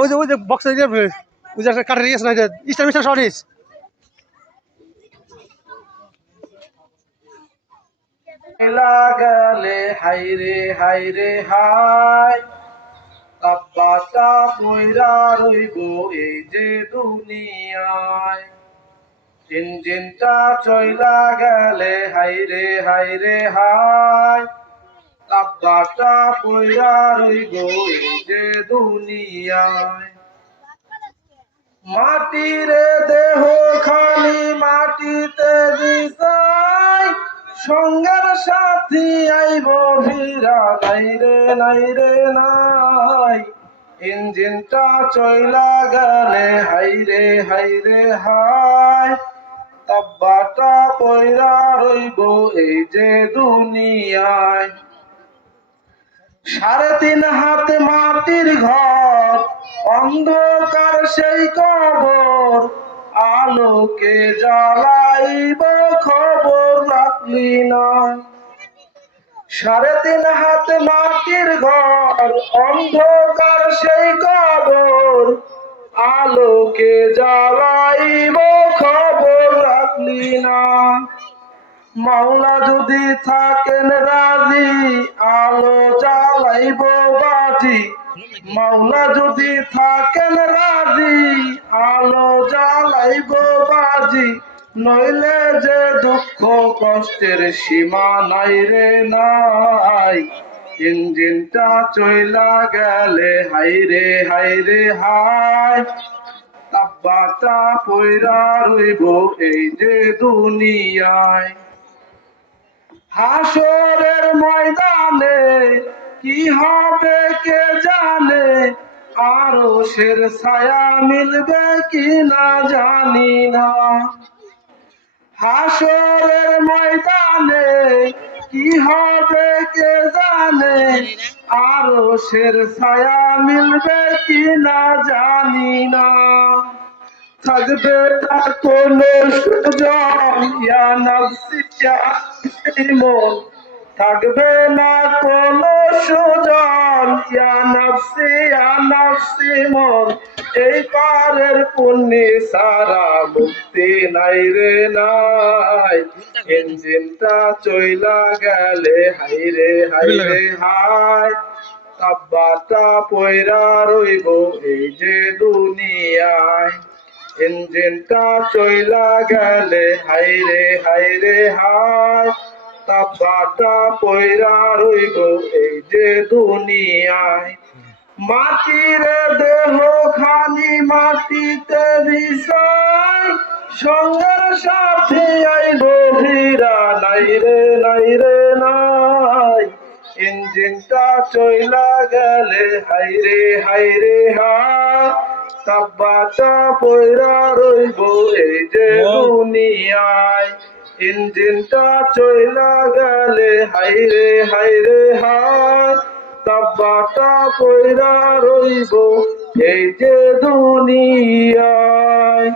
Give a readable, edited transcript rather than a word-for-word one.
ওই যে বক্স ওই যে কাটার ইয়েস না ইস্টার মিস্টার শর্টিস লাগালে হাইরে হাইরে হাই তাব্বাটা পয়রা রইব এই যে দুনিয়ায় ইঞ্জিনটা চইলা গেলে হাইরে হাইরে হাই তাব্বাটা পয়রা রইব এই যে দুনিয়ায় মাটিরে দেহ খালি মাটিতে দিশাই সঙ্গের সাথী আইব ভিড়া নাই রে নাই ইঞ্জিনটা চইলা গেলে হাইরে হাইরে হাই তাব্বাটা পয়রা রইব এই যে দুনিয়ায় 3.5 হাত মাটির ঘর অন্ধকার সেই কবর আলোকে জ্বালাইব খবর রাখলি না 3.5 হাত মাটির ঘর অন্ধকার সেই কবর আলোকে জ্বালাইব খবর রাখলি না মাওলা যদি থাকেন রাজি আলো জ্বালাইব বাজি মাওলা যদি থাকেন রাজি আলো জ্বালাইব বাজি নইলে যে দুঃখ কষ্টের সীমা নাই রে নাই ইঞ্জিনটা চইলা গেলে হাইরে হাইরে হাই তাব্বাটা পয়রা রইব এই যে দুনিয়ায় হাসরের ময়দানে কি হবে কে জানে আরশের ছায়া মিলবে কি না জানি না হাসরের ময়দানে কি হবে কে জানে আরশের ছায়া মিলবে কি না জানি না থাকবে না কোনো সুজন ইয়া নফসি ইয়া মন থাকবে না কোনো সুজন ইয়া নফসি মন এই পারের পুণ্যি সারা মুক্তি নাই রে নাই ইঞ্জিনটা চইলা গেলে হাইরে হাইরে হাই তাব্বাটা পয়রা রইব এই যে দুনিয়ায় ইঞ্জিনটা চইলা গেলে হাইরে হাইরে হাই তাব্বাটা পয়রা রইব এই যে দুনিয়ায় মাটিরে দেহ খালি মাটিতে বিষয় সঙ্গের সাথে আইব ভিড়া নাই রে নাই ইঞ্জিনটা চইলা গেলে হাইরে হাইরে হাই তাব্বাটা পয়রা রইব এই যে দুনিয়ায় ইঞ্জিনটা চইলা গেলে হাইরে হাইরে হাই তাব্বাটা পয়রা রইব এই যে দুনিয়ায়।